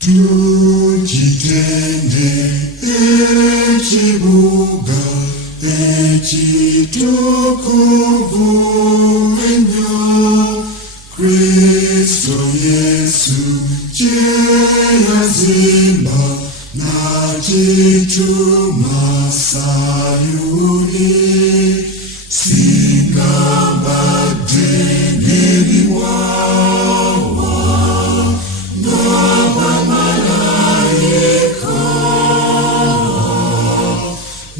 Tujitenge ekibuga ekitukuvu ennyo, Kristo Yesu kye yazimba n'akituma Sayuni. Singa mbadde n'ebiwawa n'abamalayika,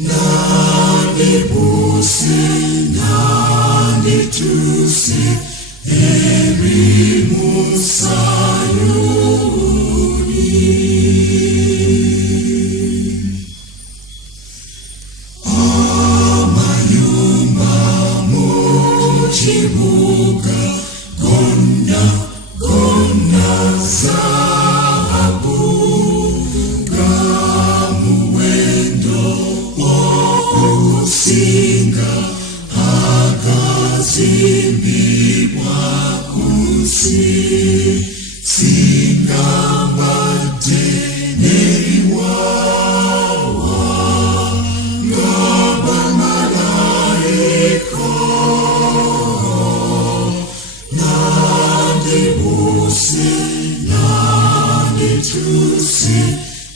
nandibuse nandituuse eri mu Sayuni. Amayumba mu kibuga gonna zahabu, ga muwendo okusinga agazimbibwa ku nsi. Singa mbadde n'ebiwawa ng'abamalayika, nandibuse nandituuse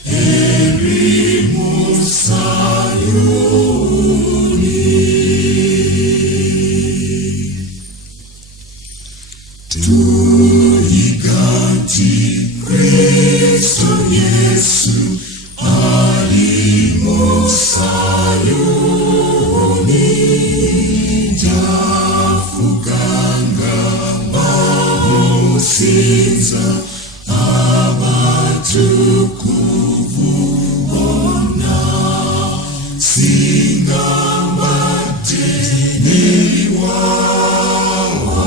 eri mu Sayuni. Tuyiga nti Kristo Yesu ali mu Sayuni, jafuganga bamusinza abatukuvu bonna. Singa mbadde n'ebiwawa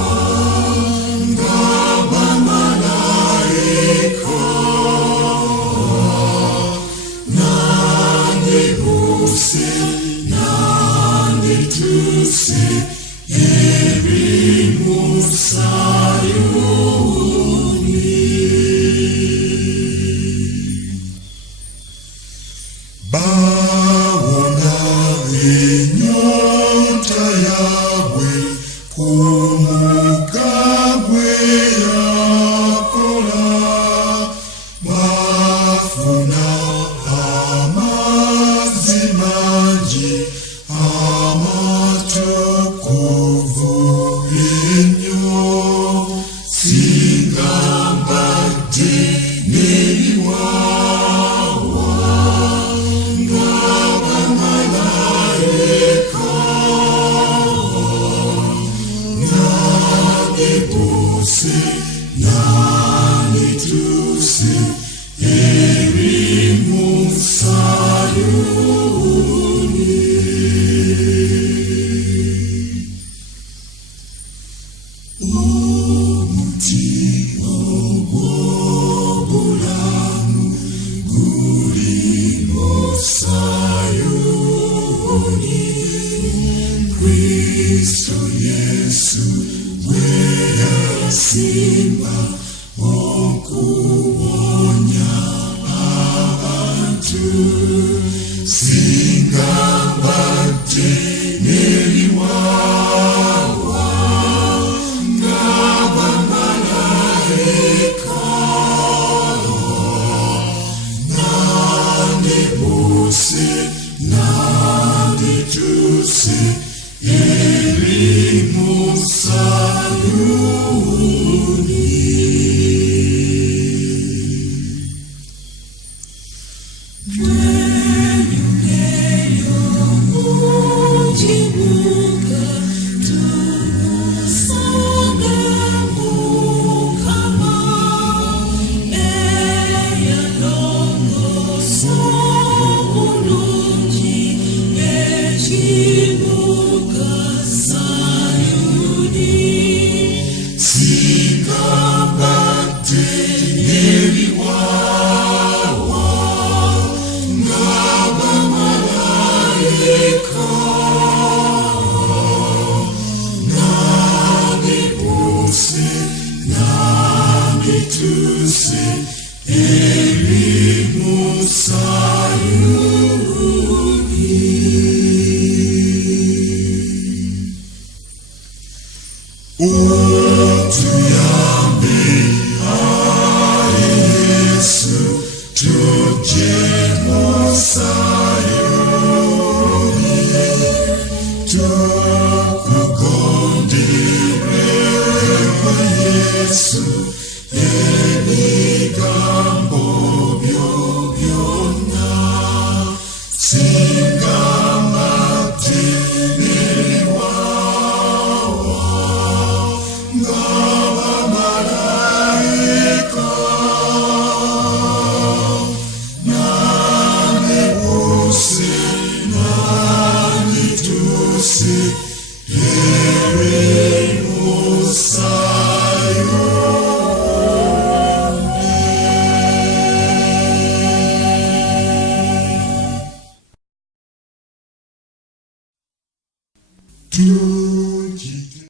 ng'abamalayika, nandibuse nandituuse eri mu Sayuni. Bawona ennyonta yaabwe ku mugga gwe yakola, bafuna amazzi mangi amatukuvu ennyo. Singa mbadde n'ebiwawa ng'abamalayika, nandibuse nandituuse eri mu Sayuni. Omuti ogw'obulamu guli mu Sayuni, Kristo Yesu gwe yasimba okuwonya abantu. Singa mbadde n'ebiwawa ng'abamalayika, nandibuse nandituuse eri mu Sayuni. Twenyumeyo mu kibuga tumusange Mukama, eyalongosa obulungi ekibuga Sayuni. Singa mbadde n'ebiwawa ng'abamalayika, nandibuse nandituuse eri tu